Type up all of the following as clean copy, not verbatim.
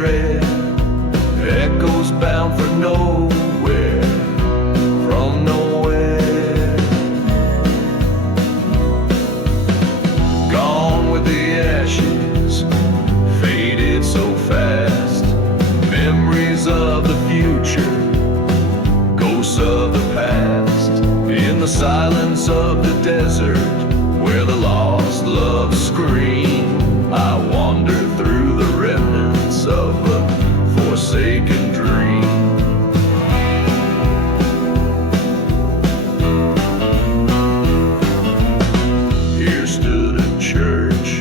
hear it. Echoes bound for nowhere, from nowhere. Gone with the ashes, faded so fast. Memories of the future, ghosts of the past. In the silence of the desert, where the lost love scream, I wander through the remnants of a forsaken dream. Here stood a church,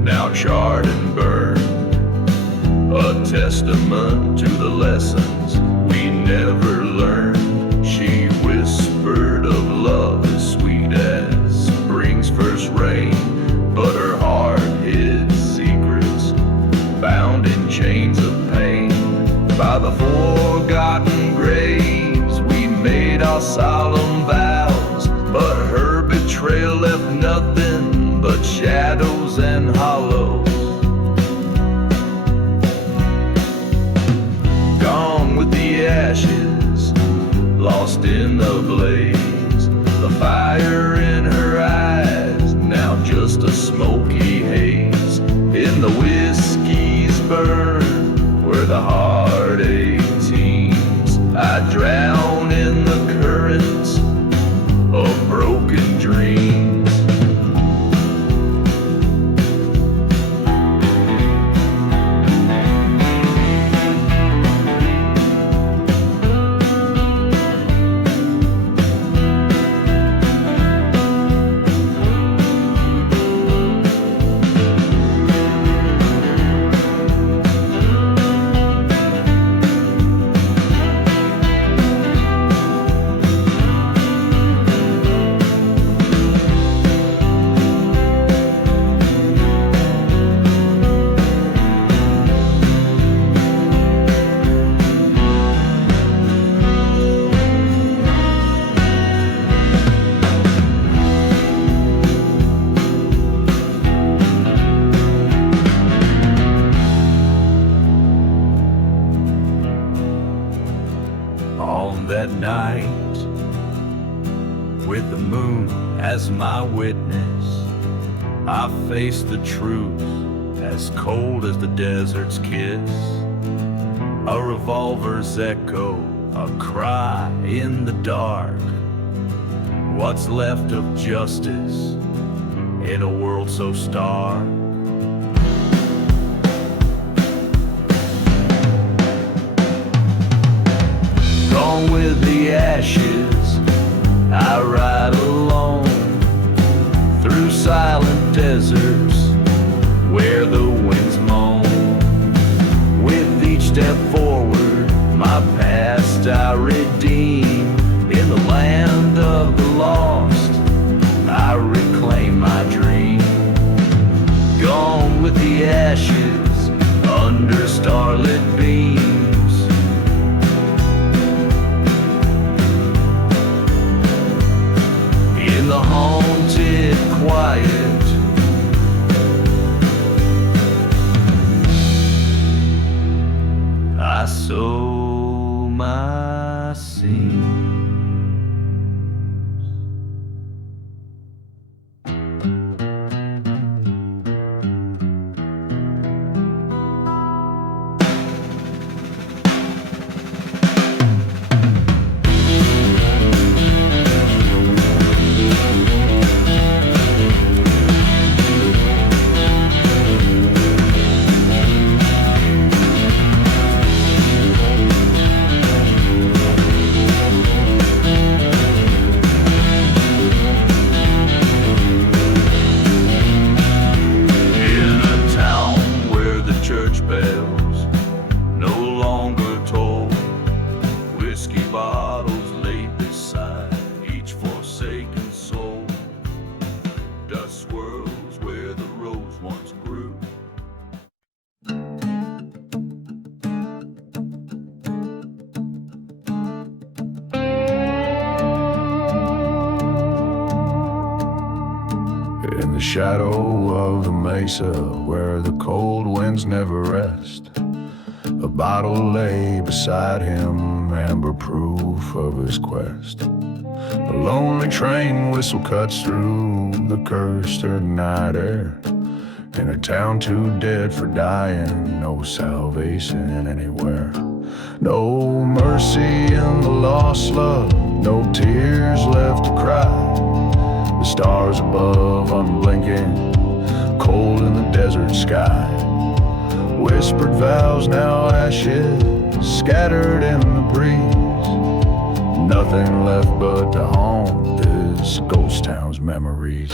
now charred and burned, a testament to the lessons we never learned. She whispered of love as sweet as spring's first rain, but her heart hid secrets, bound in chains of pain. By the forgotten graves we made our solemn vows, but her betrayal left nothing but shadows and hollows. Gone with the ashes, lost in the blaze, the fire in her eyes, now just a smoky haze. In the whiskey's burn, where the heartache teems, I drown in the currents of broken dreams. That night, with the moon as my witness, I faced the truth as cold as the desert's kiss. A revolver's echo, a cry in the dark. What's left of justice in a world so stark? Gone with the ashes, I ride alone through silent deserts where the winds moan. With each step forward, my past I redeem. In the land of the lost, I reclaim my dream. Gone with the ashes, under starlit beams. In the haunted quiet, I sow my seeds. In the shadow of the mesa where the cold winds never rest, The bottle lay beside him, amber proof of his quest. A lonely train whistle cuts through the cursed night air. In a town too dead for dying, no salvation anywhere. No mercy in the lost love, no tears left to cry. The stars above unblinking, cold in the desert sky. Whispered vows, now ashes, scattered in the breeze. Nothing left but to haunt this ghost town's memories.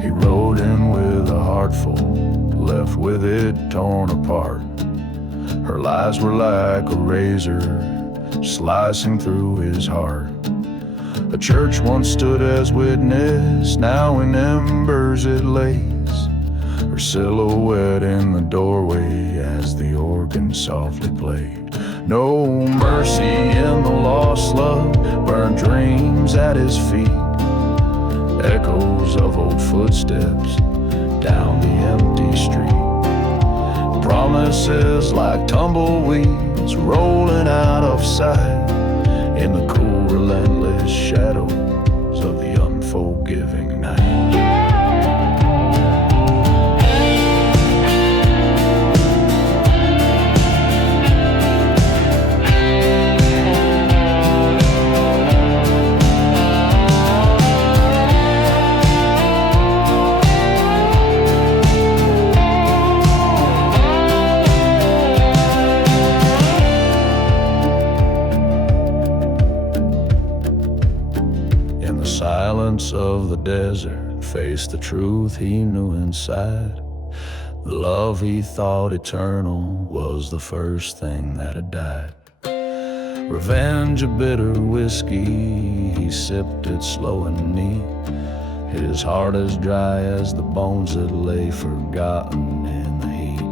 He rode in with a heart full, left with it torn apart. Her lies were like a razor, slicing through his heart. A church once stood as witness, now in embers it lays. Her silhouette in the doorway as the organ softly played. No mercy in the lost love, burned dreams at his feet. Echoes of old footsteps down the empty street. Promises like tumbleweeds rolling out of sight in the cool, relentless shadows of the unforgiving night. Of the desert, faced the truth he knew inside. The love he thought eternal was the first thing that had died. Revenge, a bitter whiskey, he sipped it slow and neat. His heart as dry as the bones that lay forgotten in the heat.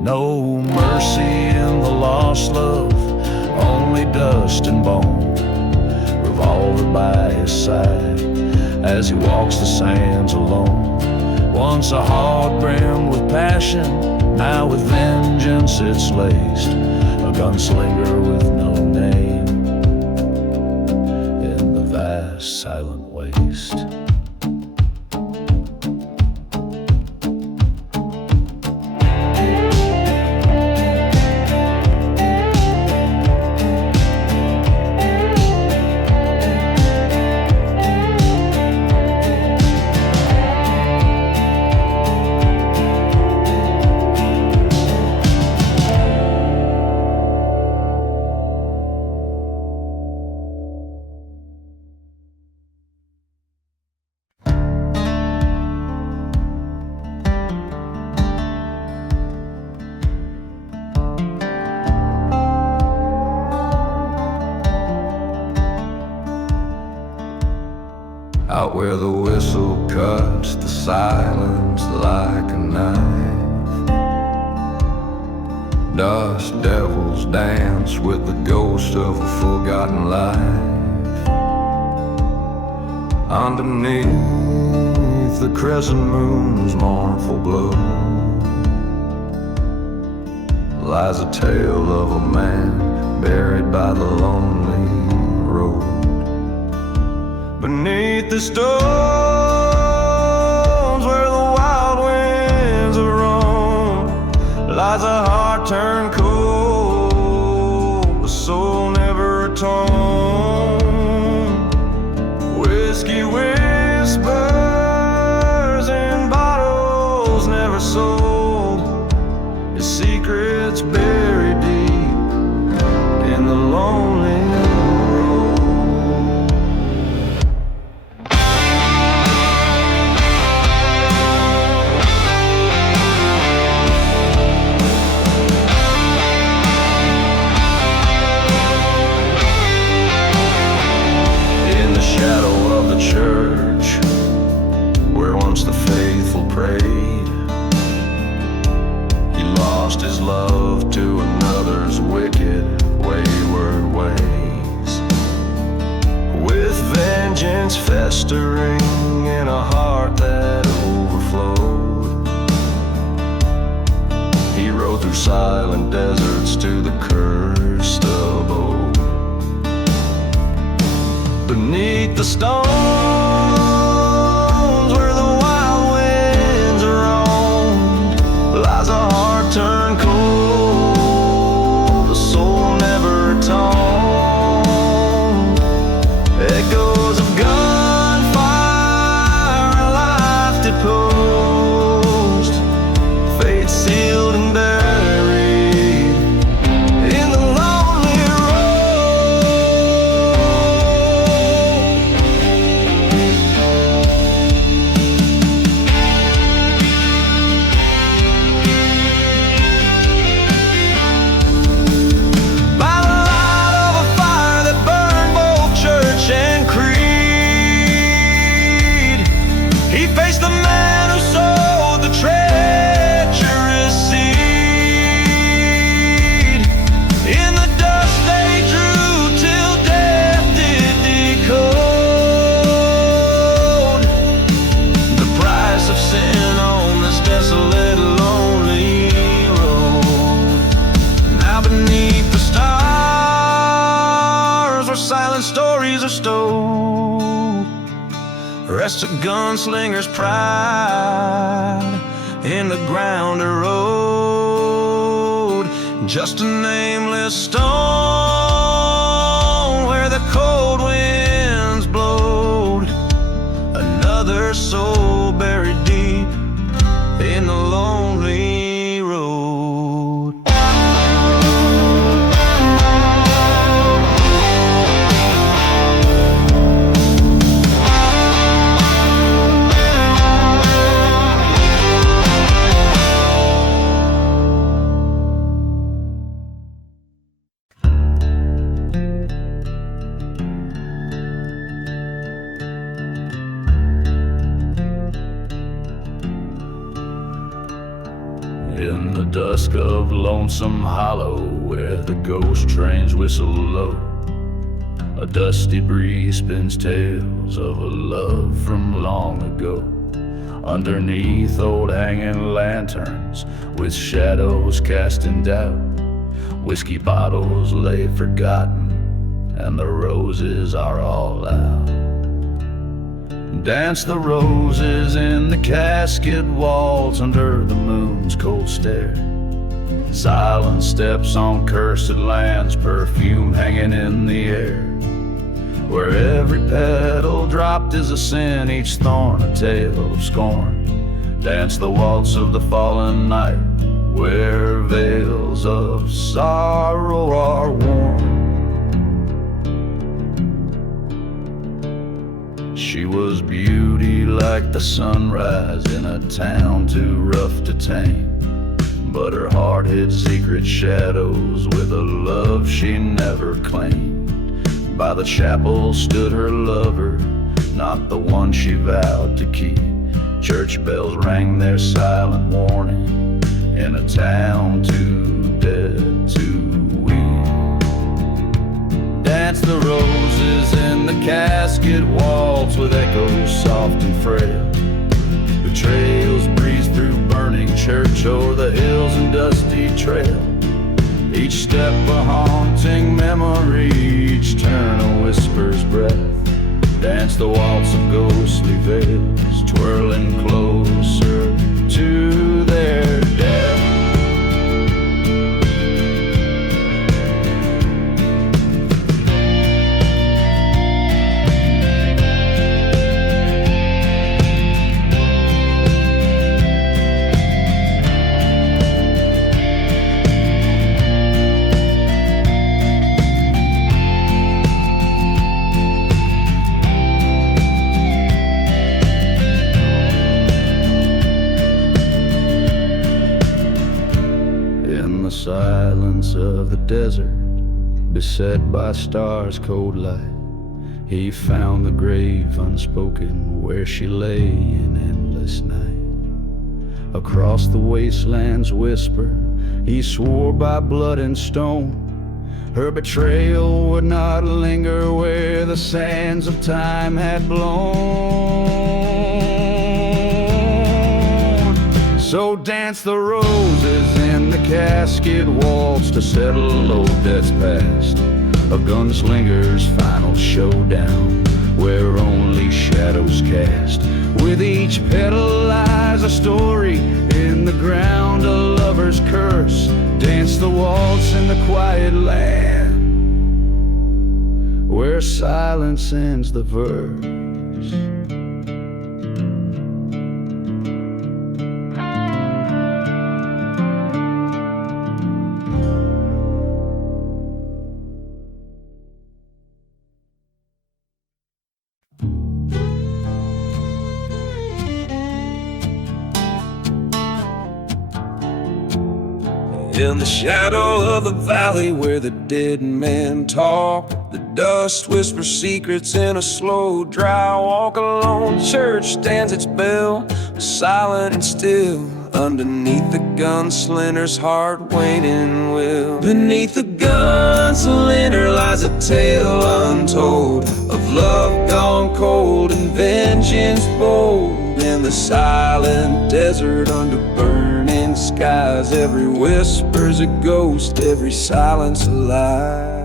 No mercy in the lost love, only dust and bone. Revolver by his side as he walks the sands alone. Once a heart brimmed with passion, now with vengeance it's laced. A gunslinger with no name in the vast silent waste. Out where the whistle cuts the silence like a knife. Dust devils dance with the ghost of a forgotten life. Underneath the crescent moon's mournful glow lies a tale of a man buried by the lonely road. Beneath the stones where the wild winds are roam lies a heart turned cold, a soul never atoned. Whiskey whispers in bottles never sold, his secrets buried deep in the lonely pains festering in a heart that overflowed. He rode through silent deserts to the cursed abode. Beneath the stones where the wild winds roamed lies a heart turned cold, a soul never atoned. Echoes of gunfire and life deposed, fate sealed and buried in the lonely by the light of a fire that burned both church and creed. He faced the man who sowed the treacherous seed. In the dust they drew till death did decode the price of sin on this desolate, lonely road. Now beneath the stars where silent stories are stowed rests a gunslinger's pride in the ground erode. Just a nameless stone where the cold winds blowed. Another soul buried deep in the lonely road. In the dusk of Lonesome Hollow, where the ghost trains whistle low, a dusty breeze spins tales of a love from long ago. Underneath old hanging lanterns, with shadows casting doubt, whiskey bottles lay forgotten, and the roses are all out. Dance the roses in the casket walls under the moon's cold stare. Silent steps on cursed lands, perfume hanging in the air. Where every petal dropped is a sin, each thorn a tale of scorn. Dance the waltz of the fallen night, where veils of sorrow are worn. She was beauty like the sunrise in a town too rough to tame, but her heart hid secret shadows with a love she never claimed. By the chapel stood her lover, not the one she vowed to keep. Church bells rang their silent warning in a town too dead to weep. Dance the roses in the casket waltz with echoes soft and frail. The trails breeze through burning church o'er the hills and dusty trail. Each step a haunting memory, each turn a whisper's breath. Dance the waltz of ghostly veils, twirling closer to their death. Silence of the desert, beset by stars' cold light, he found the grave unspoken where she lay in endless night. Across the wasteland's whisper, he swore by blood and stone, her betrayal would not linger where where the sands of time had blown. So dance the roses in the casket waltz to settle old debts past, a gunslinger's final showdown where only shadows cast. With each petal lies a story in the ground, a lover's curse. Dance the waltz in the quiet land where silence ends the verse. In the shadow of the valley where the dead men talk, the dust whispers secrets in a slow, dry walk alone. The church stands its bell, silent and still, underneath the gunslinger's heart waiting will. Beneath the gunslinger lies a tale untold of love gone cold and vengeance bold. In the silent desert under burning skies, every whisper's a ghost, every silence a lie.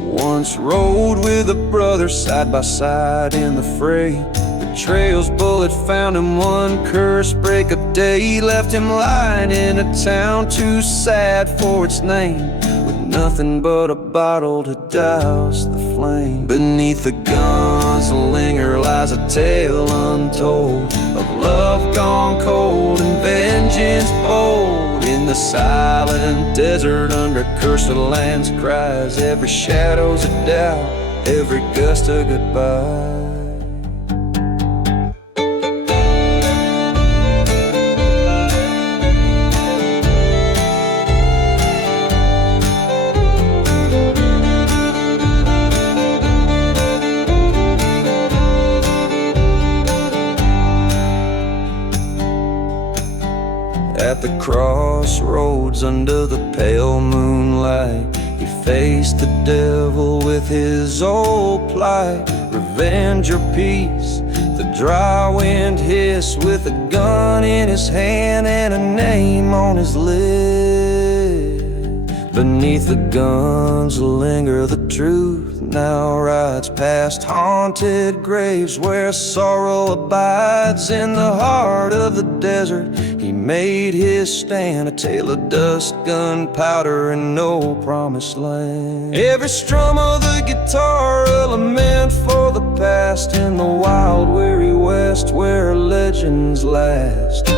Once rode with a brother side by side in the fray. Betrayal's bullet found him one curse break of day, left him lying in a town too sad for its name, with nothing but a bottle to douse the flame. Beneath the gunslinger lies a tale untold of love gone cold and vengeance bold. In the silent desert under cursed lands cries every shadow's a doubt, every gust a goodbye. At the crossroads under the pale moonlight, he faced the devil with his old plight. Revenge or peace, the dry wind hissed, with a gun in his hand and a name on his lip. Beneath the gunslinger the truth now rides past haunted graves where sorrow abides. In the heart of the desert he made his stand, a tale of dust, gunpowder, and no promised land. Every strum of the guitar a lament for the past, in the wild weary west where legends last.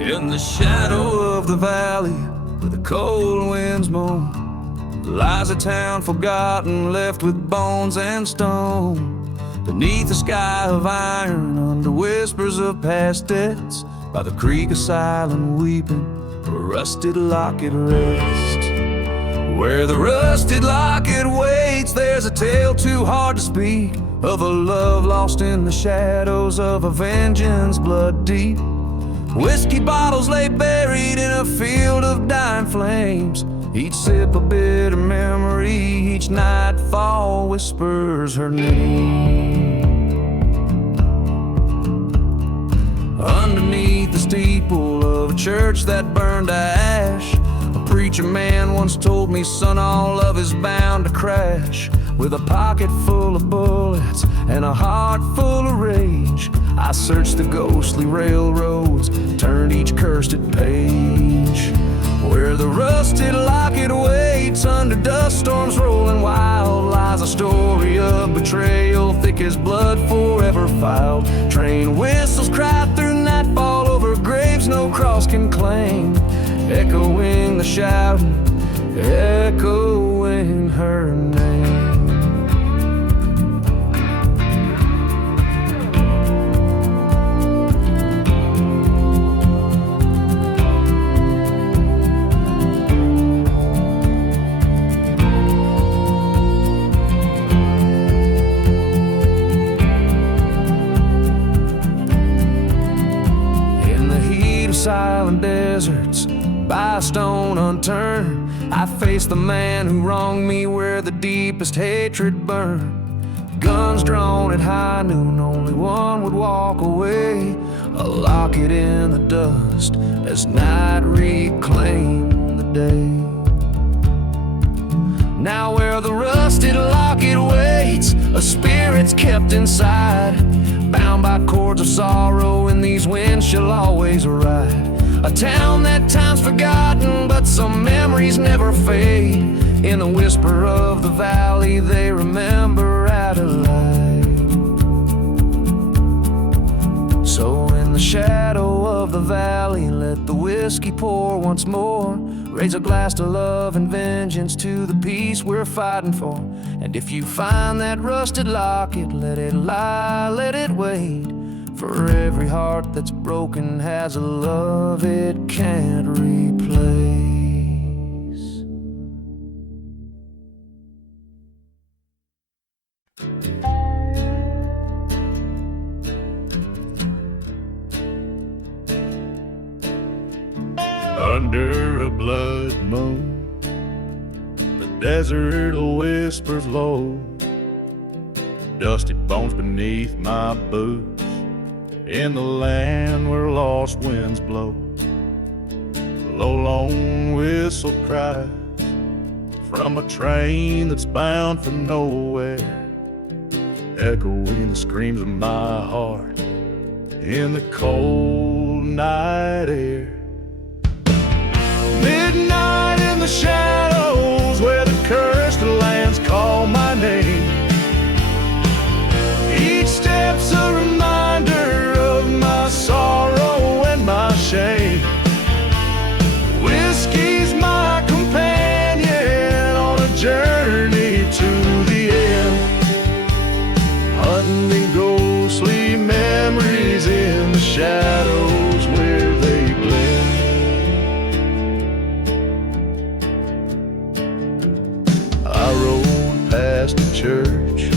In the shadow of the valley where the cold winds moan, lies a town forgotten, left with bones and stone. Beneath a sky of iron, under whispers of past debts, by the creek of silent weeping, a rusted locket rests. Where the rusted locket waits, there's a tale too hard to speak, of a love lost in the shadows of a vengeance blood deep. Whiskey bottles lay buried in a field of dying flames, each sip a bitter memory, each nightfall whispers her name. Underneath the steeple of a church that burned to ash, a preacher man once told me, son, all love is bound to crash. With a pocket full of bullets and a heart full of rage, I searched the ghostly railroads, turned each cursed page. church, where the rusted locket waits under dust storms rolling wild, lies a story of betrayal, thick as blood forever filed. Train whistles cry through nightfall over graves no cross can claim, echoing the shout, echoing her name. Silent deserts, by a stone unturned, I faced the man who wronged me where the deepest hatred burned. Guns drawn at high noon, only one would walk away, a locket in the dust as night reclaimed the day. Now where the rusted locket waits, a spirit's kept inside, bound by cords of sorrow, in these winds she'll always ride. A town that time's forgotten, but some memories never fade. In the whisper of the valley, they remember Adelaide. So in the shadow of the valley, let the whiskey pour once more. Raise a glass to love and vengeance, to the peace we're fighting for. And if you find that rusted locket, let it lie, let it wait. For every heart that's broken has a love it can't replace. Under a blood moon, the desert whispers low, dusty bones beneath my boots, in the land where lost winds blow. Low lone whistle cries from a train that's bound for nowhere, echoing the screams of my heart in the cold night air. Midnight in the shadows, where the cursed lands call my name. Each step's a reminder of my sorrow and my shame. Whiskey's my companion on a journey to the end, hunting ghostly memories in the shadows where they blend. I rode past a church,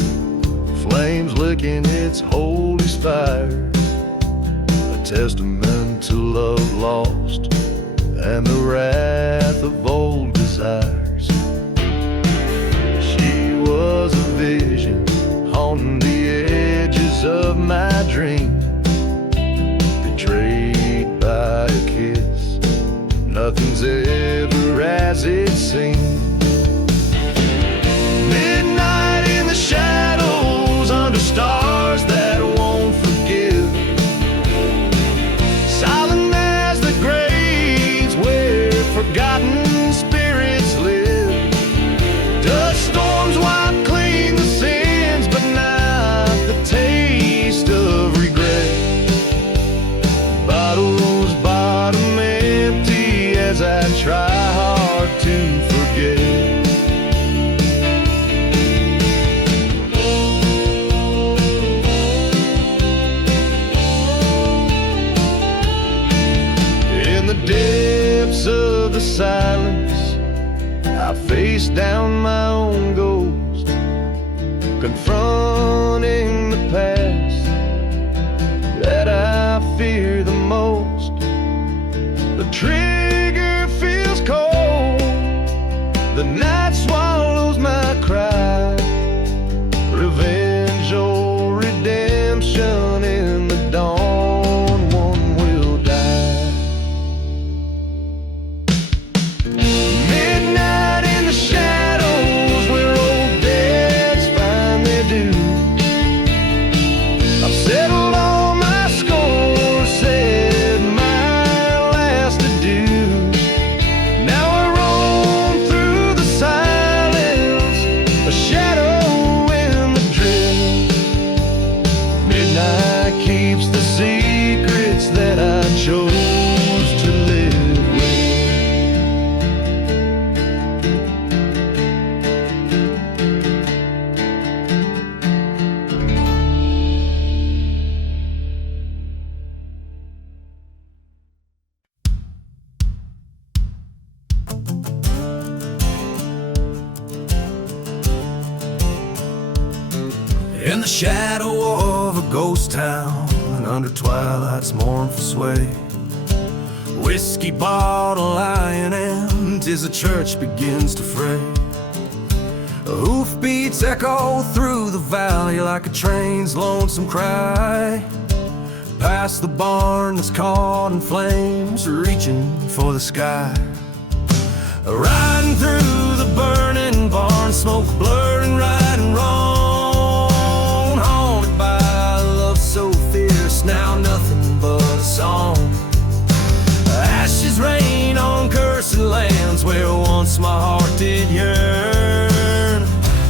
flames licking its holy spires, a testament to love lost and the wrath of old desires. She was a vision on the edges of my dream, betrayed by a kiss. Nothing's ever as it seems. Midnight in the shadows, under stars that won't forgive, silent as the graves where forgotten spirits live. Dust storms wipe clean the sins, but not the taste of regret. Bottles bottom empty as I try hard to forget. Depths of the silence, I face down my own ghost, confronting the past that I fear the most. The trigger feels cold, the night swallows my cry. Revenge or redemption in the dawn, one will die. Midnight in the shadows, where old debts find their due. I've settled all my scores, said my last adieu. In the shadow of a ghost town and under twilight's mournful sway, whiskey bottle lying and tis the church begins to fray. Hoofbeats echo through the valley like a train's lonesome cry, past the barn that's caught in flames, reaching for the sky. Riding through the burning barn, smoke blurring right and wrong, haunted by a love so fierce, now nothing but a song. Ashes rain on cursed lands where once my heart did yearn.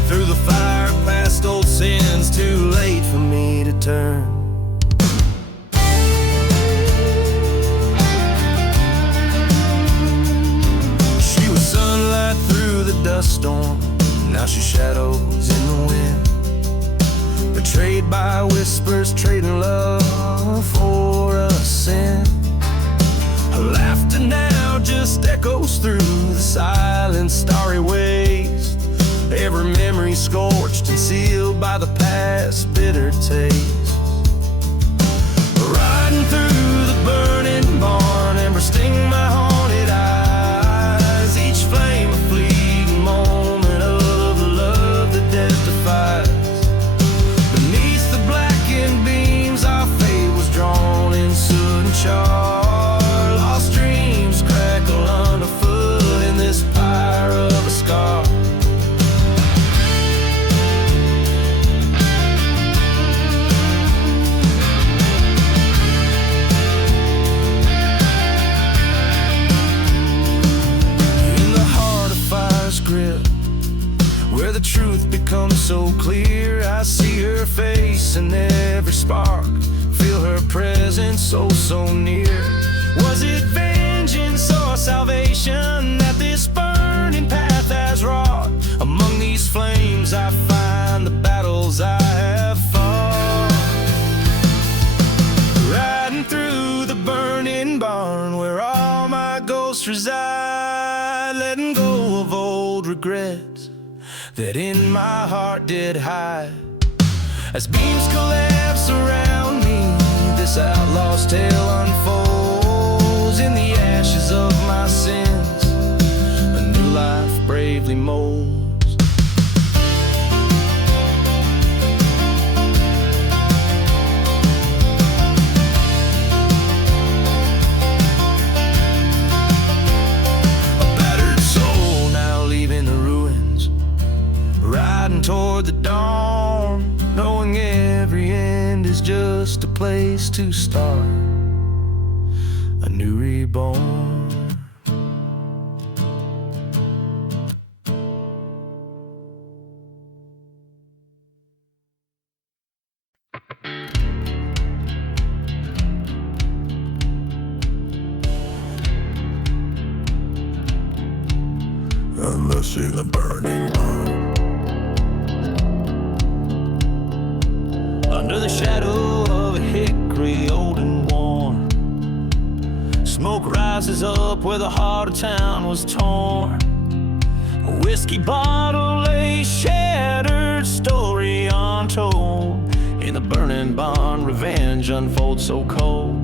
Through the fire past old sins, too late for me to turn. She was sunlight through the dust storm, now she's shadows in the wind. Betrayed by whispers, trading love for a sin. Her laughter now just echoes through the silent starry waste, every memory scorched and sealed by the past bitter taste. Riding through the burning barn, embers sting my haunted eyes, each flame a fleeting moment of the love that death defies. Beneath the blackened beams our fate was drawn in soot and char. Lost dreams crackle underfoot in this pyre of a scar. Grip, where the truth becomes so clear, I see her face in every spark, feel her presence so near. Was it vengeance or salvation that this burning path has wrought? Among these flames I find the battles I have fought. Riding through the burning barn where all my ghosts reside, letting go of old regrets that in my heart did hide. As beams collapse around me, this outlaw's tale unfolds. In the ashes of my sins, a new life bravely molds. Riding toward the dawn, knowing every end is just a place to start a new reborn. Unless in the burning barn, under the shadow of a hickory old and worn, smoke rises up where the heart of town was torn. A whiskey bottle lay shattered, story untold. In the burning barn, revenge unfolds so cold.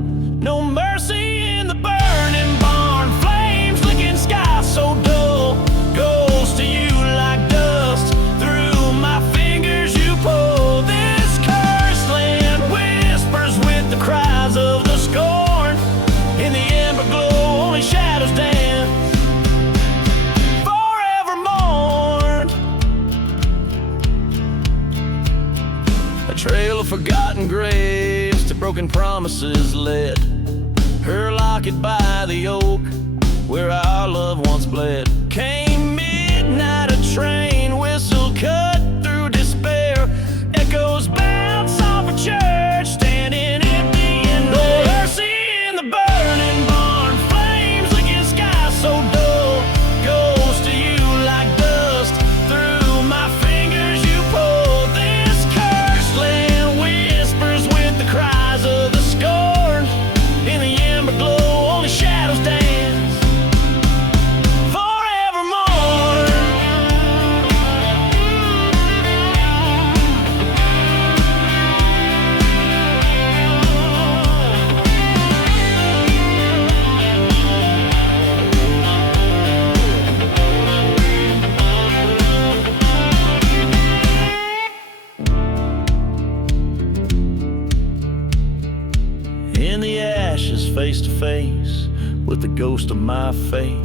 No mercy in the burning barn, flames licking sky so dull. Goes to you like dust, through my fingers you pull. This cursed land whispers with the cries of the scorn. In the ember glow only shadows dance, forever mourned. A trail of forgotten graves to broken promises led her locket by the oak where our love once bled. Came midnight, a train whistle cut through despair. Echoes bounce off a church standing empty and no mercy in the burning barn. Flames against sky so dull. Goes to you like dust, through my fingers you pull. This cursed land whispers with the cries of the scorn. In the ember glow only shadows dance, forever the ghost of my fate.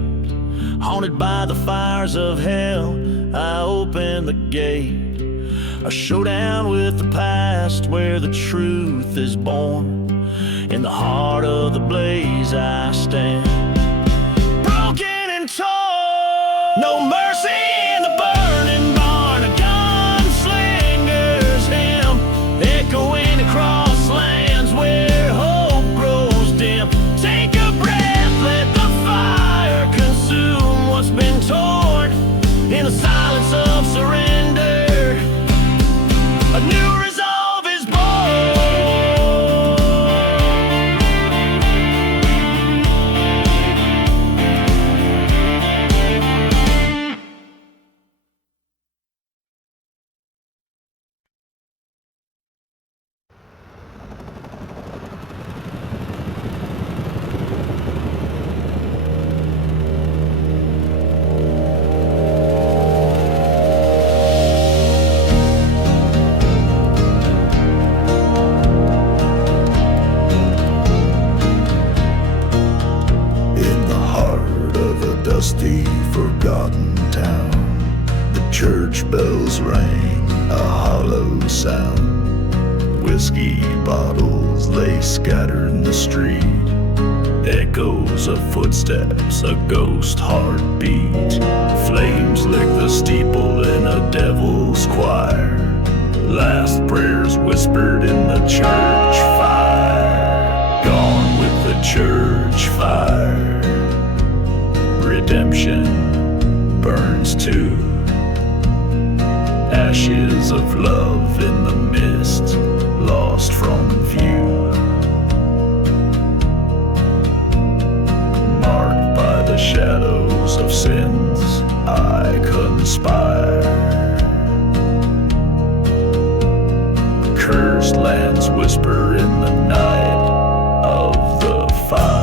Haunted by the fires of hell, I open the gate. A showdown with the past where the truth is born. In the heart of the blaze I stand, broken and torn. No mercy in the burning barn. A gunslinger's hymn echoing across lands where hope grows dim. Take a breath, let the fire consume what's been torn. In the silence of surrender, a new resolve is born. Dusty, forgotten town, the church bells rang a hollow sound. Whiskey bottles lay scattered in the street, echoes of footsteps, a ghost heartbeat. Flames lick the steeple in a devil's choir, last prayers whispered in the church fire. Gone with the church fire. Redemption burns too. Ashes of love in the mist, lost from view. Marked by the shadows of sins I conspire. Cursed lands whisper in the night of the fire.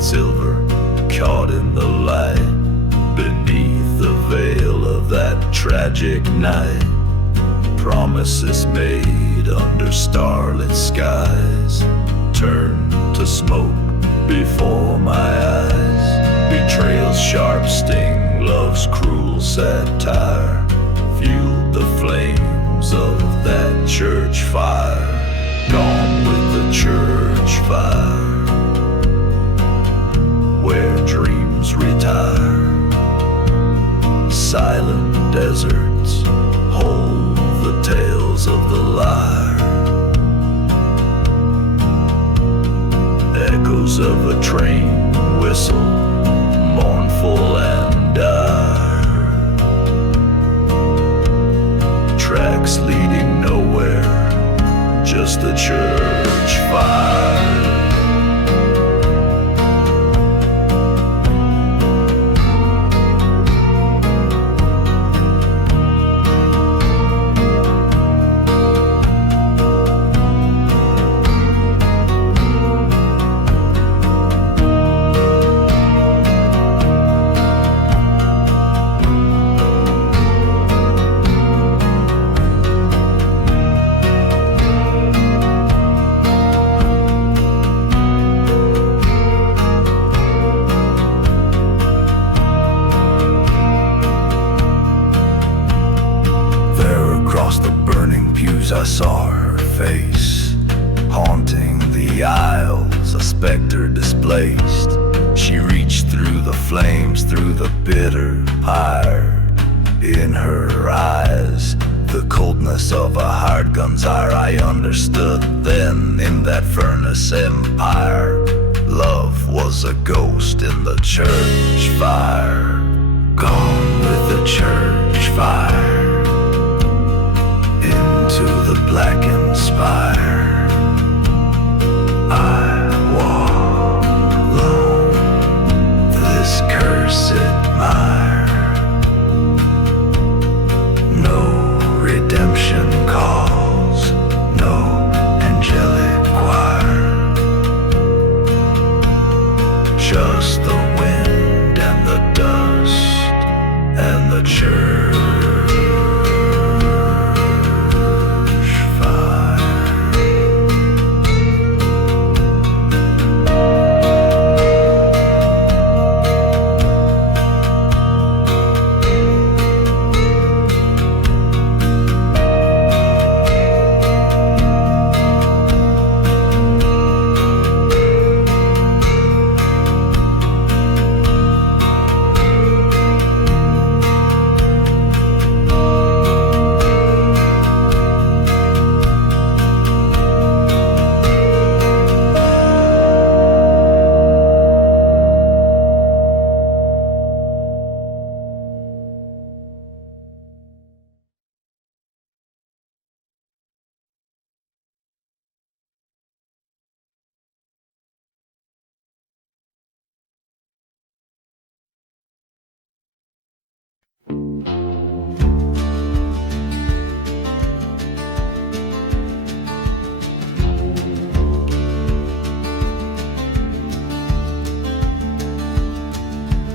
Silver, caught in the light, beneath the veil of that tragic night. Promises made under starlit skies turned to smoke before my eyes. Betrayal's sharp sting, love's cruel satire, fueled the flames of that church fire. Gone with the church fire, where dreams retire. Silent deserts hold the tales of the lyre. Echoes of a train whistle, mournful and dire. Tracks leading nowhere, just the church fire. I saw her face, haunting the aisles, a specter displaced. She reached through the flames, through the bitter pyre. In her eyes, the coldness of a hard gun's ire. I understood then, in that furnace empire, love was a ghost in the church fire. gone with the church fire into the blackened spire. I walk alone this cursed mire. No redemption calls, no angelic choir. Just the wind and the dust and the church fire.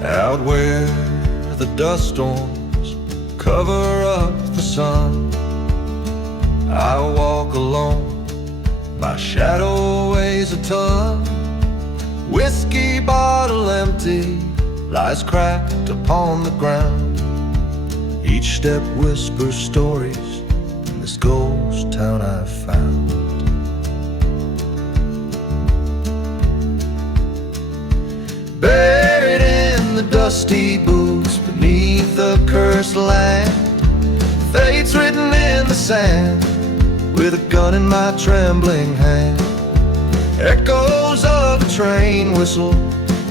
Out where the dust storms cover up the sun, I walk alone, my shadow weighs a ton. Whiskey bottle empty lies cracked upon the ground. Each step whispers stories in this ghost town I've found. Buried in the dusty boots beneath the cursed land, fate's written in the sand with a gun in my trembling hand. Echoes of a train whistle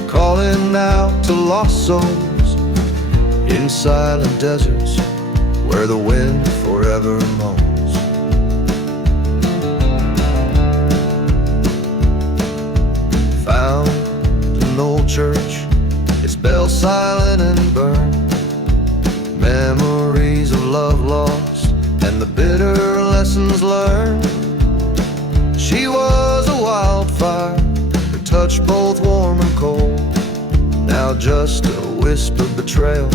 calling out to lost souls in silent deserts where the wind forever moans. Found an old church, its bell silent and burned. Memories of love lost and the bitter lessons learned. She was a wildfire, her touch both warm and cold. Now just a whisper betrayal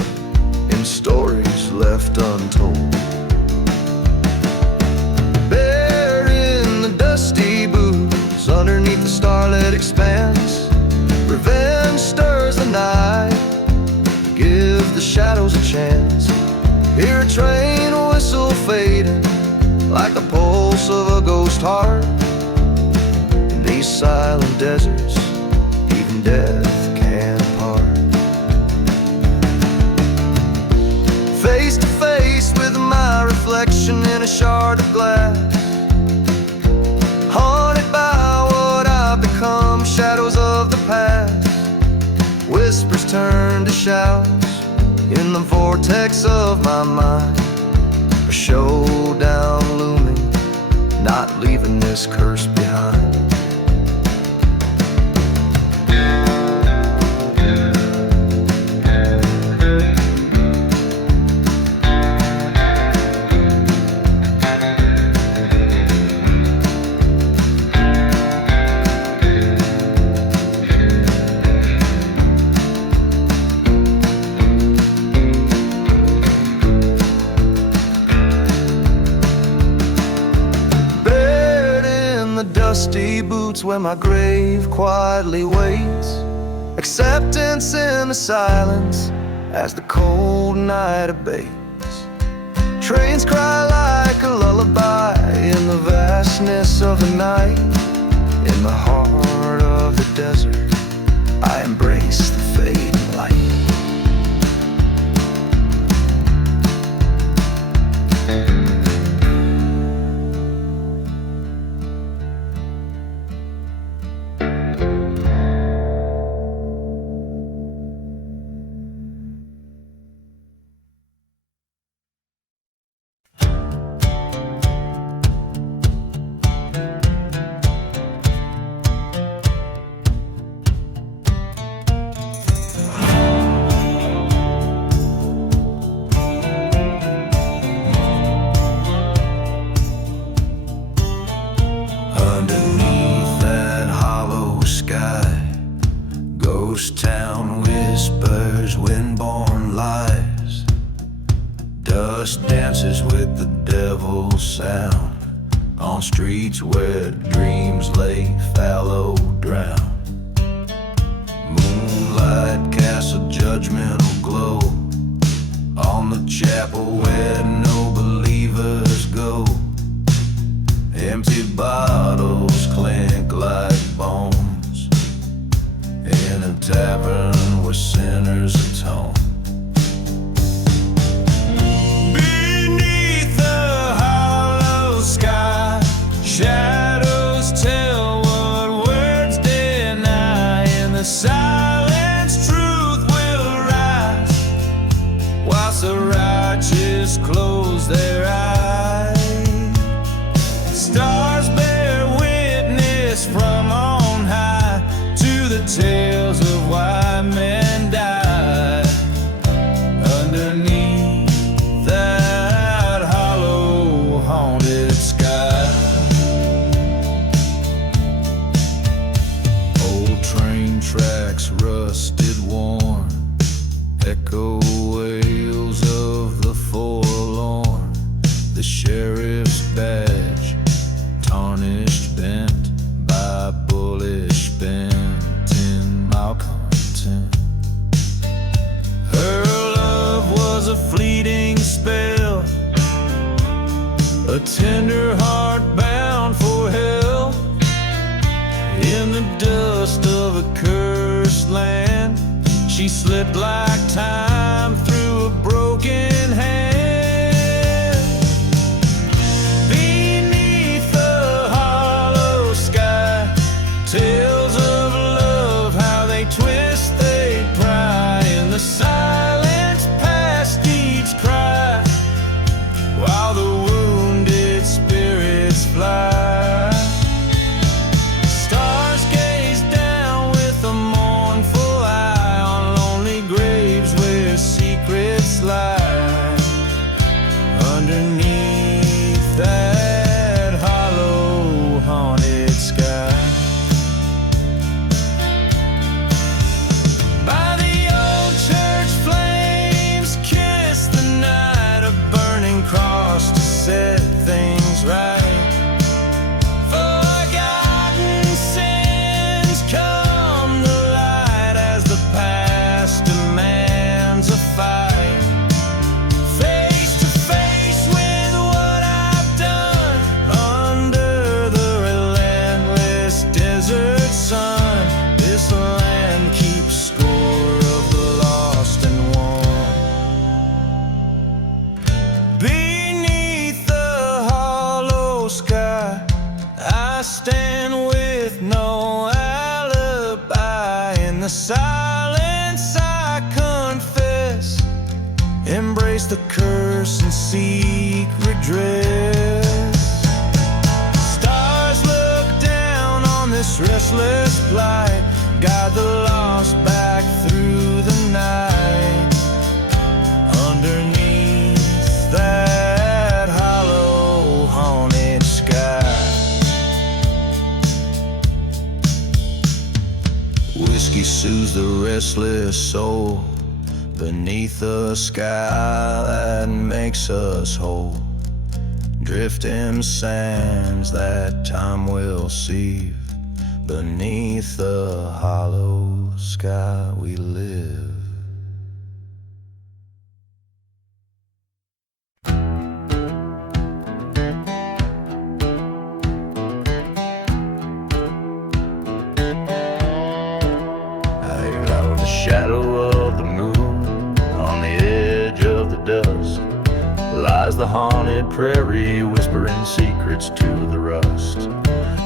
in stories left untold. Bare in the dusty boots underneath the starlit expanse, revenge stirs the night, give the shadows a chance. Hear a train whistle fading like the pulse of a ghost heart. In these silent deserts, even death can part. Face to face with my reflection in a shard of glass, haunted by what I've become, shadows of the past. Whispers turn to shouts in the vortex of my mind. A showdown looming, not leaving this curse behind. Dusty boots where my grave quietly waits, acceptance in the silence as the cold night abates. Trains cry like a lullaby in the vastness of the night. In the heart of the desert, I embrace the fading light. Rust dances with the devil's sound on streets where dreams lay fallow drown. Moonlight casts a judgmental glow on the chapel where no believers go. Empty bottles clink like bones in a tavern where sinners atone. Beneath the hollow sky, shadows tell what words deny. In the silence, truth will rise, whilst the righteous close their eyes. Stars bear witness from on high to the tales of why men died underneath that hollow, haunted sky. Old train tracks rusted, worn, echo wails of the forlorn. The sheriff's badge tarnished, bent by bullish bent in malcontent. Her love was a fleeting spell, a tender heart bound for hell. In the dust of a cursed land, she slipped like time through a broken hand. Tales of love, how they twist, they pry in the silence past each cry, while the wounded spirits fly. Stars gaze down with a mournful eye on lonely graves where secrets lie underneath that hollow, haunted sky. Cross to set things right. Forgotten sins come to light as the past demands a fight. Face to face with what I've done under the relentless desert sun. This land keeps score of the lost and won. Beneath the hollow sky, I stand with no alibi. In the silence I confess, embrace the curse and seek redress. Stars look down on this restless plight, guide the lost back through the night underneath that hollow, haunted sky. Whiskey soothes the restless soul beneath a sky that makes us whole. Drifting sands that time will sieve, beneath the hollow sky we live. Shadow of the moon on the edge of the dusk lies the haunted prairie, whispering secrets to the rust.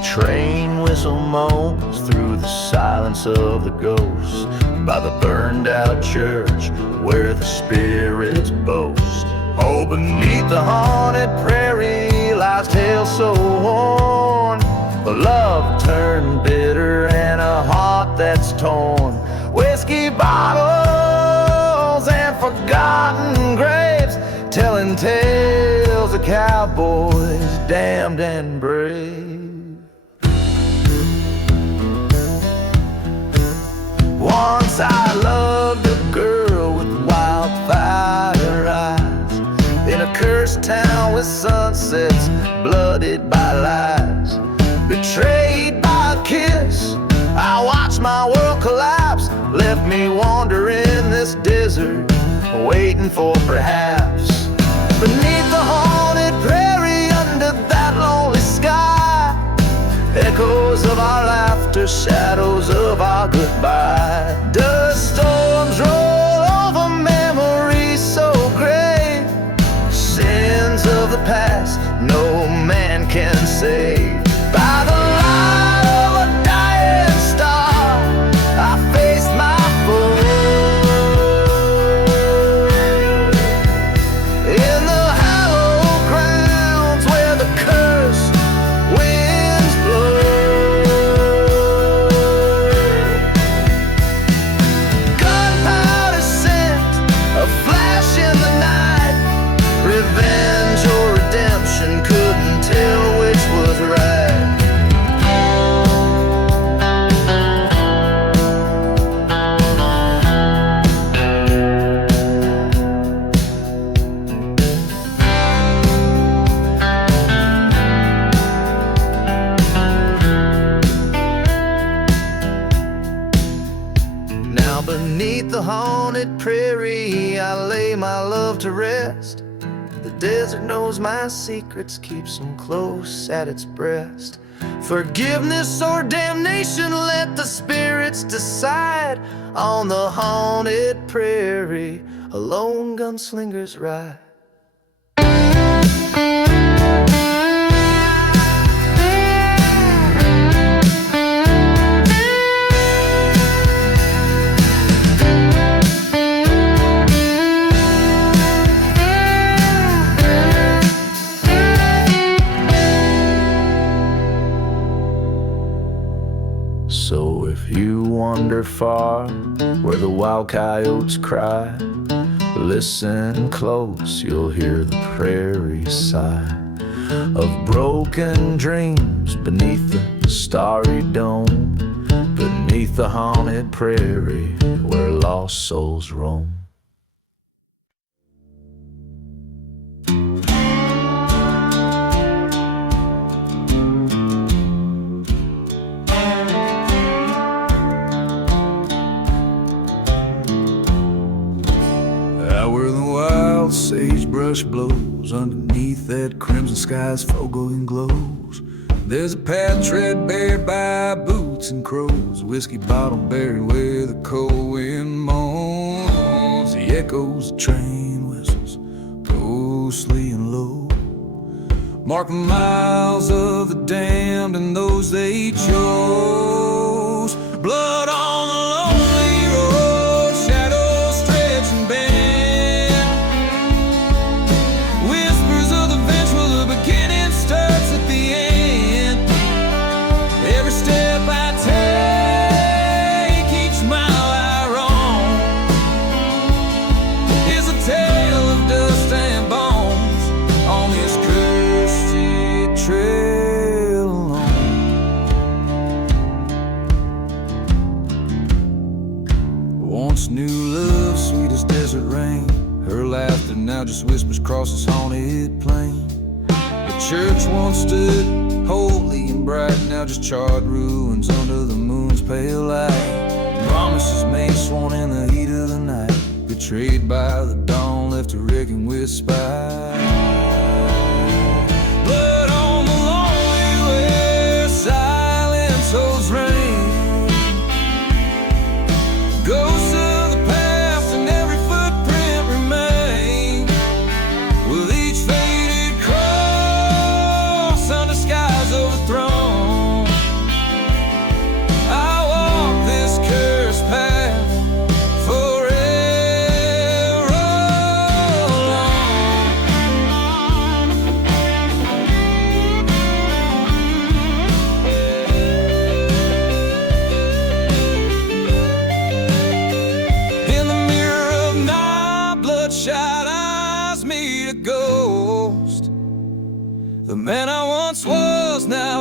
Train whistle moans through the silence of the ghost by the burned out church where the spirits boast. Oh, beneath the haunted prairie lies tales so worn, a love turned bitter and a heart that's torn. Whiskey bottles and forgotten graves, telling tales of cowboys damned and brave. Once I loved a girl with wildfire eyes in a cursed town with sunsets blooded by lies, betrayed by a kiss. I watched my world collapse, left me wandering this desert, waiting for perhaps. Beneath the haunted prairie, under that lonely sky, echoes of our laughter, shadows of our goodbye. Dust storms roll over memories so gray, sins of the past no man can save. By the light of a dying star, I faced my foe. In the hallowed grounds where the cursed winds blow, gunpowder scent, a flash in the night, revenge or redemption, couldn't tell which was right. Now beneath the haunted prairie, I lay my love to rest. The desert knows my secrets, keeps them close at its breast. Forgiveness or damnation, let the spirits decide. On the haunted prairie, a lone gunslinger's ride. So if you wander far where the wild coyotes cry, listen close, you'll hear the prairie sigh of broken dreams beneath the starry dome, beneath the haunted prairie where lost souls roam. Sagebrush blows underneath that crimson sky's foregoing glows. There's a path tread bared by boots and crows, whiskey bottle buried where the cold wind moans. The echoes of train whistles, ghostly and low, mark the miles of the damned and those they chose. Blood on the lonely road, shadows stretch and bend. New love, sweet as desert rain, her laughter now just whispers across this haunted plain. The church once stood holy and bright, now just charred ruins under the moon's pale light. Promises made, sworn in the heat of the night, betrayed by the dawn, left to reckon with spite. Blood on the lonely where silence holds rain, ghosts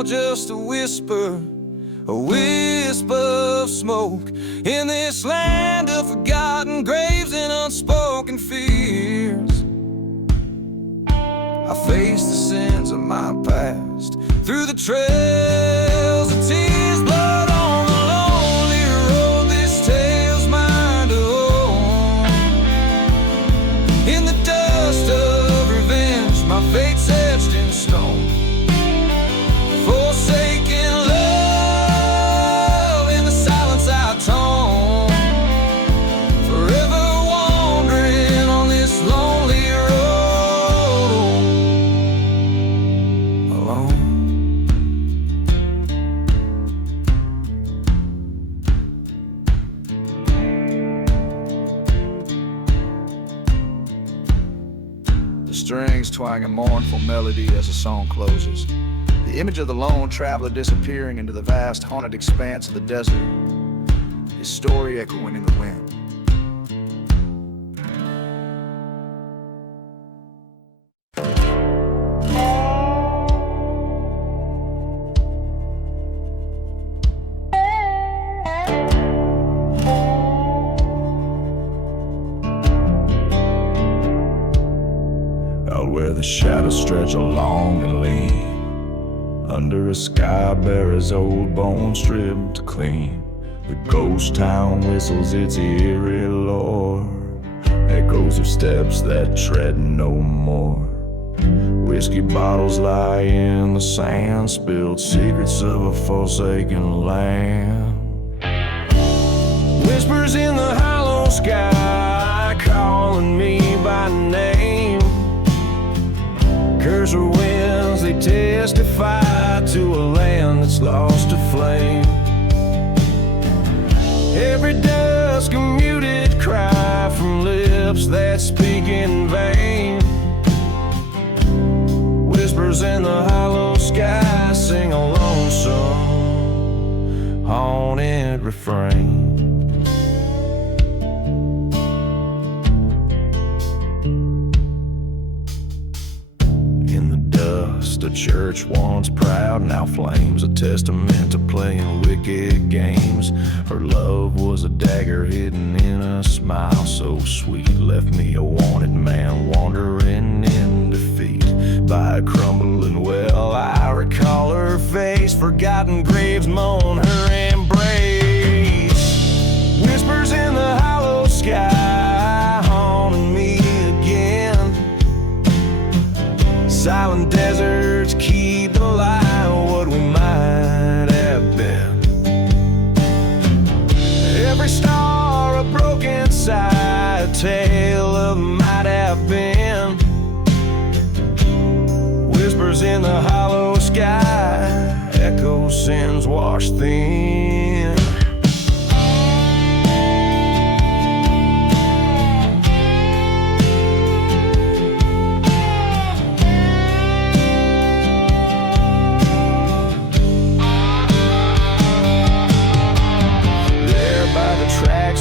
just a wisp of smoke in this land of forgotten graves and unspoken fears. I face the sins of my past through the trails of tears, blood on the lonely road. This tale's mine to own. In the dust of revenge, my fate's etched in stone. Forsaken love, in the silence I tone. Forever wandering on this lonely road alone. The strings twang a mournful melody as the song closes. The image of the lone traveler disappearing into the vast haunted expanse of the desert. His story echoing in the wind. Out where the shadows stretch along and lean, under a sky bare as old bones stripped clean, the ghost town whistles its eerie lore, echoes of steps that tread no more. Whiskey bottles lie in the sand, spilled secrets of a forsaken land. Whispers in the hollow sky, calling me by name. Curse or winds, they testify to a land that's lost to flame. Every dusk a muted cry from lips that speak in vain. Whispers in the hollow sky sing a lonesome, haunted refrain. The church once proud now flames, a testament to playing wicked games. Her love was a dagger hidden in a smile so sweet, left me a wanted man wandering in defeat. By a crumbling well I recall her face, forgotten graves moan her embrace. Whispers in the hollow sky haunting me again. Silent deserts keep alive what we might have been. Every star a broken sigh, a tale of might have been. Whispers in the hollow sky, echo sins washed thin.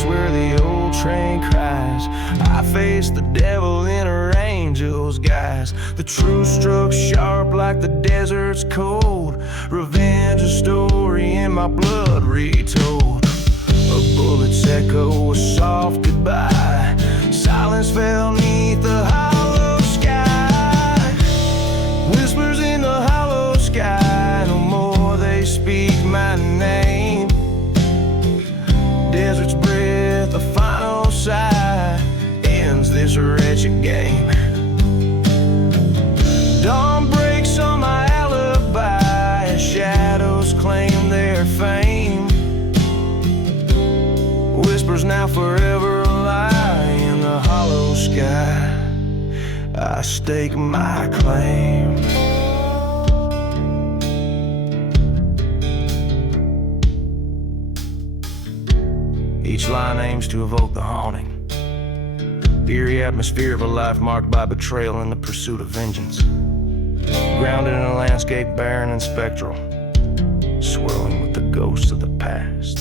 Where the old train cries, I face the devil in her angel's guise. The truth struck sharp like the desert's cold. Revenge a story in my blood retold. A bullet's echo, a soft goodbye. Silence fell neath the hollow sky. Whispers in the hollow sky, no more they speak my name. Desert's breath, the final sigh, ends this wretched game. Dawn breaks on my alibi, as shadows claim their fame. Whispers now forever lie in the hollow sky. I stake my claim. Each line aims to evoke the haunting, eerie atmosphere of a life marked by betrayal and the pursuit of vengeance. Grounded in a landscape barren and spectral, swirling with the ghosts of the past.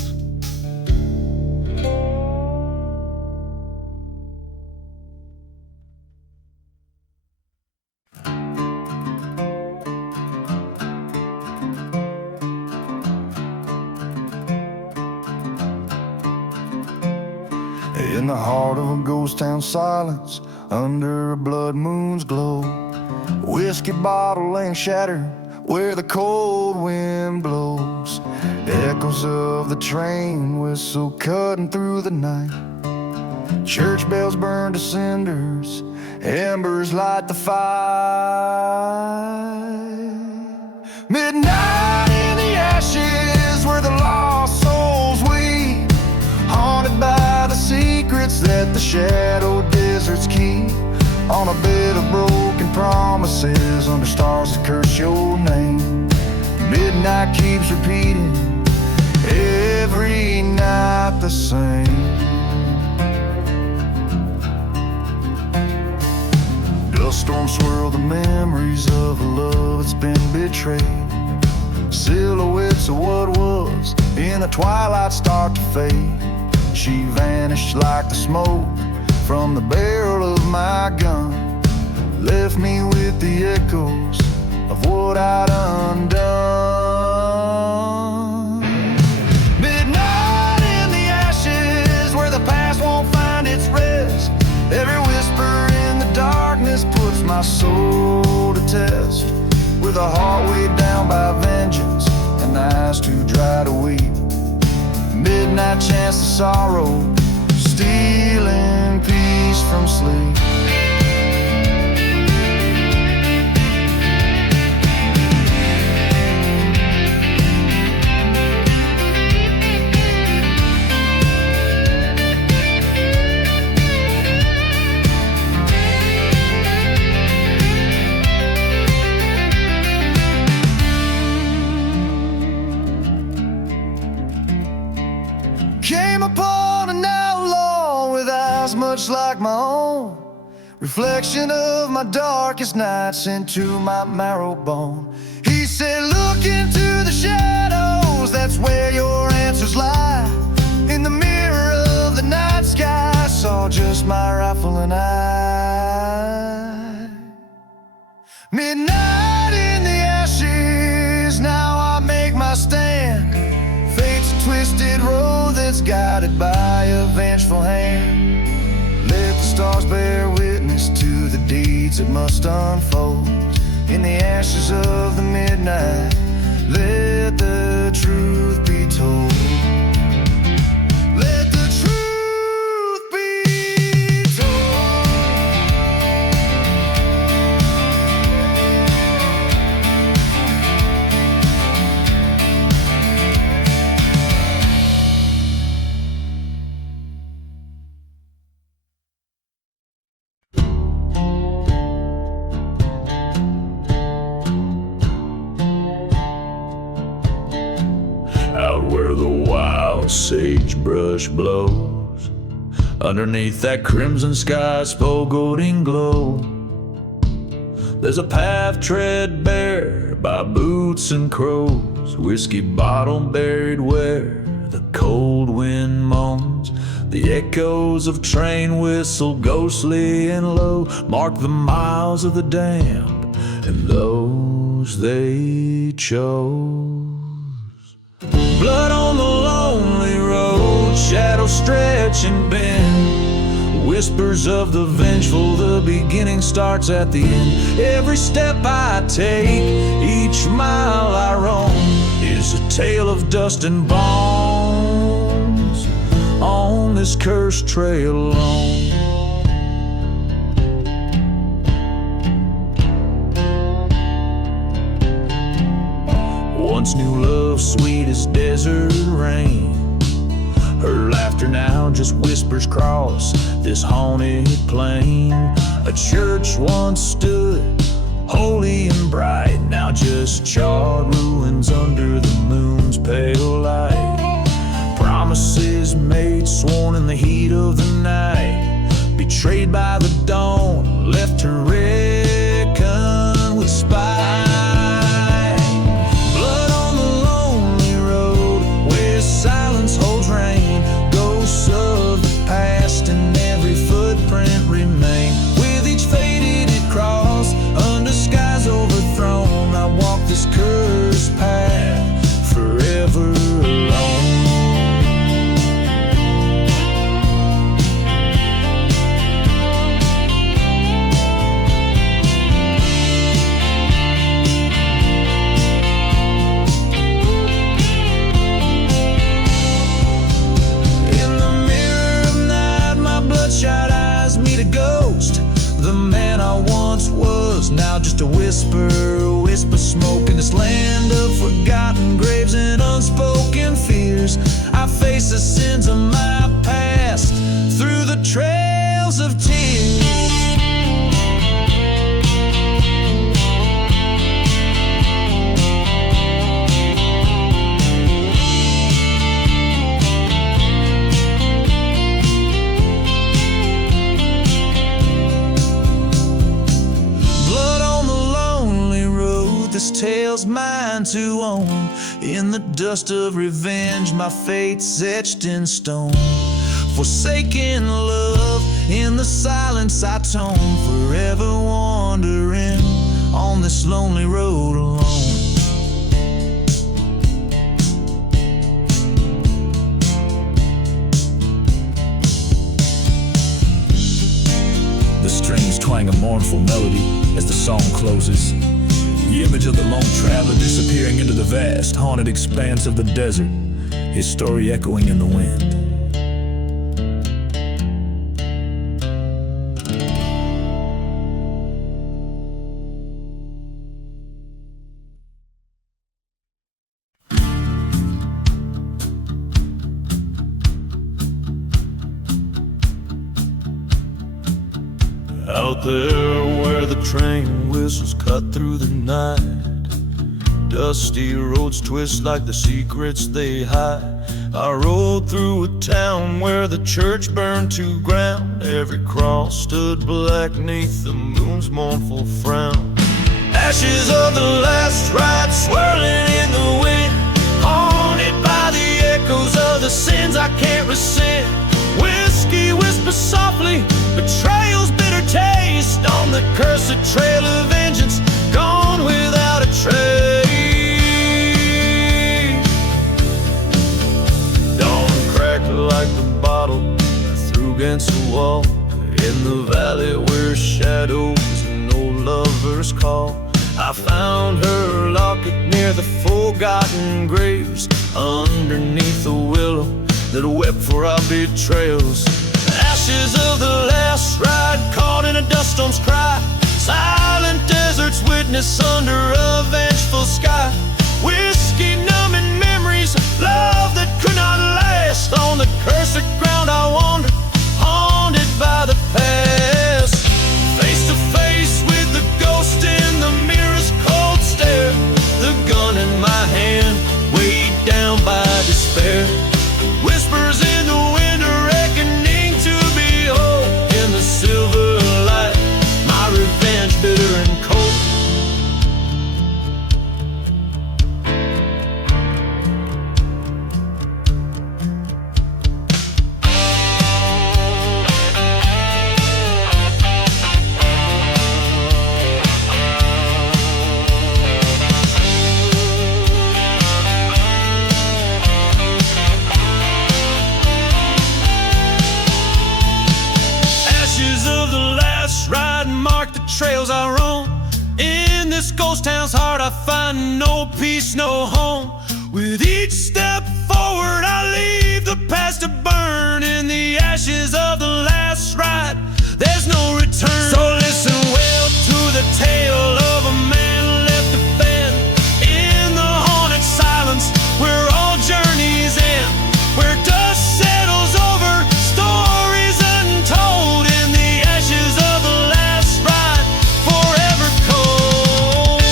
In the heart of a ghost town silence, under a blood moon's glow, whiskey bottle laying shattered where the cold wind blows. Echoes of the train whistle cutting through the night. Church bells burn to cinders, embers light the fire. Midnight in the ashes where the lost souls weep, haunted by the secrets that the shadow deserts keep. On a bed of broken promises under stars that curse your name. Midnight keeps repeating, every night the same. Dust storms swirl the memories of a love that's been betrayed. Silhouettes of what was in the twilight start to fade. She vanished like the smoke from the barrel of my gun, left me with the echoes of what I'd undone. Midnight in the ashes where the past won't find its rest. Every whisper in the darkness puts my soul to test. With a heart weighed down by vengeance and the eyes too dry to weep. Midnight chants the sorrow, stealing peace from sleep. Came upon an outlaw with eyes much like my own, reflection of my darkest nights into my marrow bone. He said, look into the shadows, that's where your answers lie. In the mirror of the night sky, I saw just my rifle and I. Midnight in the ashes, now I make my stand. Fate's twisted road that's guided by a vengeful hand. Let the stars bear witness to the deeds that must unfold. In the ashes of the midnight, let the truth be told. Let the truth be told. Out where the wild sagebrush blows, underneath that crimson sky's foreboding glow, there's a path tread bare by boots and crows, whiskey bottle buried where the cold wind moans. The echoes of train whistle ghostly and low mark the miles of the damned and those they chose. Blood on the lonely road, shadows stretch and bend, whispers of the vengeful, the beginning starts at the end. Every step I take, each mile I roam, is a tale of dust and bones on this cursed trail alone. Once knew love sweet as desert rain, her laughter now just whispers cross this haunted plain. A church once stood holy and bright, now just charred ruins under the moon's pale light. Promises made, sworn in the heat of the night, betrayed by the dawn, left to reckon with spite. Silence holds rain, ghosts of the past, and every footprint remain. With each faded cross, under skies overthrown, I walk this cursed path forever alone. whisper smoke in this land of forgotten graves and unspoken fears. I face the sins of my past through the trails of tears. This tale's mine to own. In the dust of revenge, my fate's etched in stone. Forsaken love, in the silence I tone. Forever wandering on this lonely road alone. The strings twang a mournful melody as the song closes. The image of the lone traveler disappearing into the vast, haunted expanse of the desert, his story echoing in the wind. Out there where the train whistles cut through the night, dusty roads twist like the secrets they hide. I rode through a town where the church burned to ground. Every cross stood black neath the moon's mournful frown. Ashes of the last ride swirling in the wind, haunted by the echoes of the sins I can't rescind. Whiskey whispers softly, betrayal's bitter taste on the cursed trail of vengeance, gone without a trace. Dawn cracked like the bottle I threw against the wall, in the valley where shadows and old lovers call. I found her locket near the forgotten graves, underneath the willow that wept for our betrayals. Ashes of the last ride caught in a dust storm's cry, silent deserts witness under a vengeful sky. Whiskey numbing memories, love that could not last. On the cursed ground I wandered, haunted by the past. Face to face with the ghost in the mirror's cold stare, the gun in my hand weighed down by despair. Whispers in the wind, a reckoning to behold. In the silver light, my revenge bitter and cold. Trails I roam, in this ghost town's heart I find no peace, no home. With each step forward I leave the past to burn. In the ashes of the last ride there's no return. So listen well to the tale of a man left to fend, in the haunted silence where all journeys end, where dust settles over stories untold. In the ashes of the last ride, forever cold.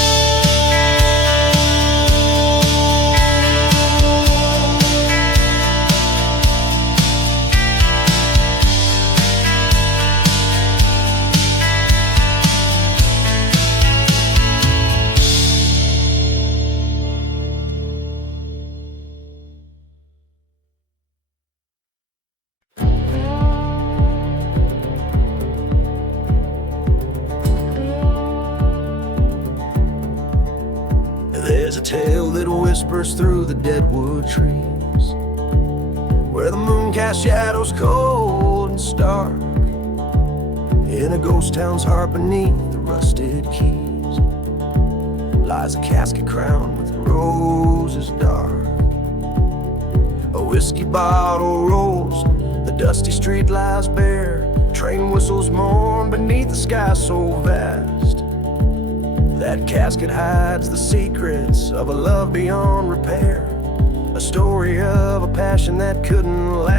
There's a tale that whispers through the deadwood trees, where the moon casts shadows cold and stark, in a ghost town's heart beneath the rusted keys lies a casket crowned with roses dark. A whiskey bottle rolls, the dusty street lies bare, train whistles mourn beneath the sky so vast. That casket hides the secrets of a love beyond repair, a story of a passion that couldn't last.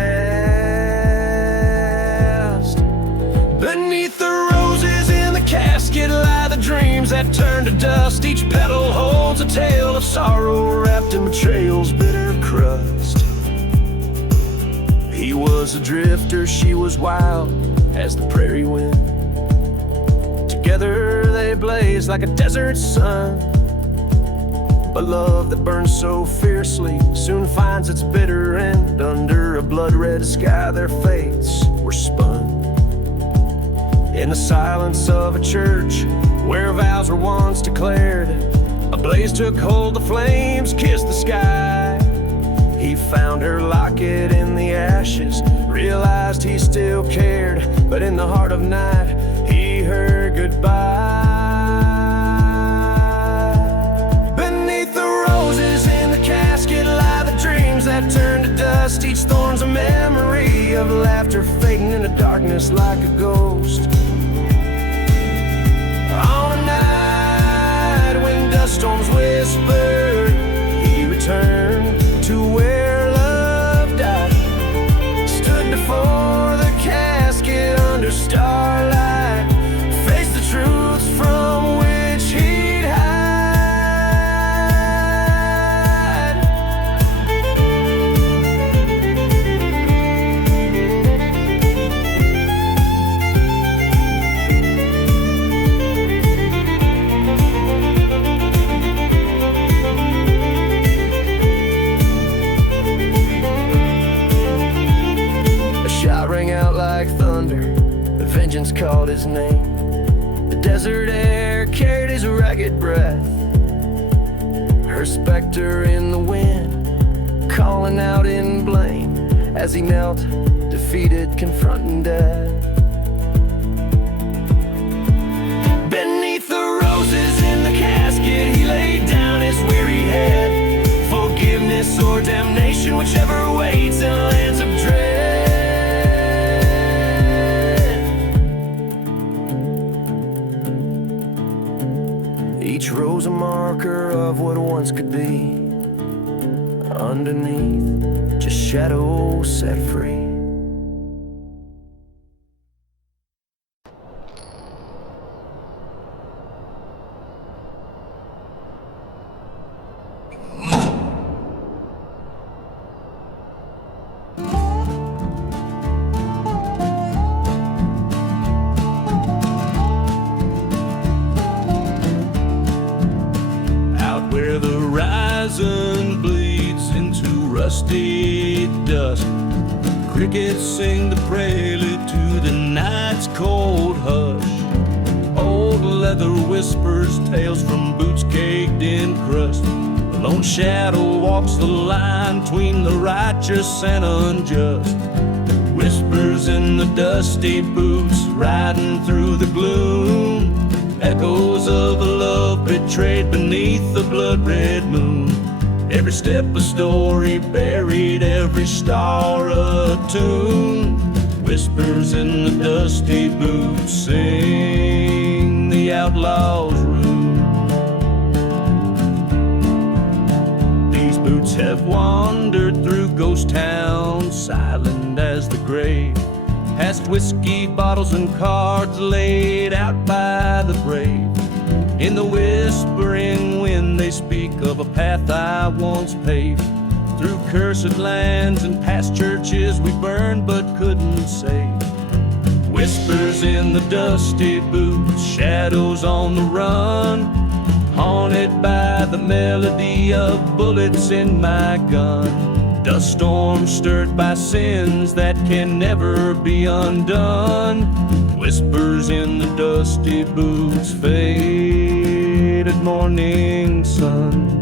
Beneath the roses in the casket lie the dreams that turn to dust. Each petal holds a tale of sorrow wrapped in betrayal's bitter crust. He was a drifter, she was wild as the prairie wind. Together they blaze like a desert sun. But love that burns so fiercely soon finds its bitter end. Under a blood-red sky their fates were spun. In the silence of a church where vows were once declared, a blaze took hold, the flames kissed the sky. He found her locket in the ashes, realized he still cared. But in the heart of night, he heard goodbye. Beneath the roses in the casket lie the dreams that turn to dust. Each thorn's a memory of laughter fading into darkness like a ghost. On a night when dust storms whispered, he returned to where love died. Stood before the casket under starlight, faced the truths from which he'd hide. A shot rang out like thunder, vengeance called his name. The desert air carried his ragged breath. Her specter in the wind, calling out in blame as he knelt, defeated, confronting death. Beneath the roses in the casket, he laid down his weary head. Forgiveness or damnation, whichever waits in lands of dread. Each rose a marker of what once could be. Underneath, just shadows set free. Where the horizon bleeds into rusty dust, crickets sing the prelude to the night's cold hush. Old leather whispers tales from boots caked in crust. A lone shadow walks the line between the righteous and unjust. Whispers in the dusty boots riding through the gloom. Echoes of a love betrayed beneath the blood-red moon. Every step a story buried, every star a tune. Whispers in the dusty boots sing the outlaw's rune. These boots have wandered through ghost town, silent as the grave, past whiskey bottles and cards laid out by the brave. In the whispering wind they speak of a path I once paved, through cursed lands and past churches we burned but couldn't save. Whispers in the dusty boots, shadows on the run, haunted by the melody of bullets in my gun. Dust storms stirred by sins that can never be undone. Whispers in the dusty boots, faded morning sun.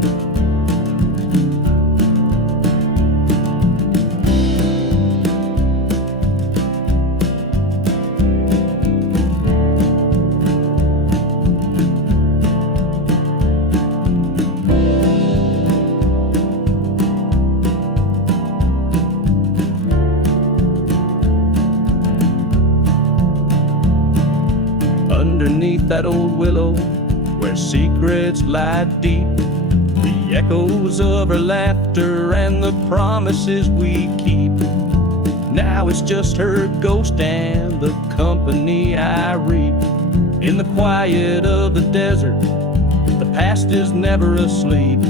Underneath that old willow, where secrets lie deep. The echoes of her laughter and the promises we keep. Now it's just her ghost and the company I reap. In the quiet of the desert, the past is never asleep.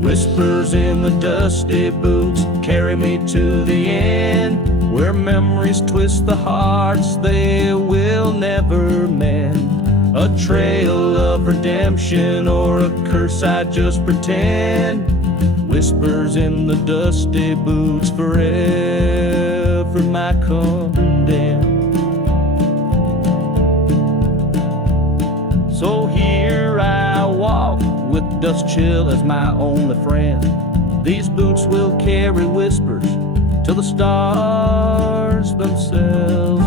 Whispers in the dusty boots carry me to the end, where memories twist the hearts they will never mend. A trail of redemption or a curse I just pretend. Whispers in the dusty boots, forever my condemned. So here I walk with dust chill as my only friend. These boots will carry whispers till the stars themselves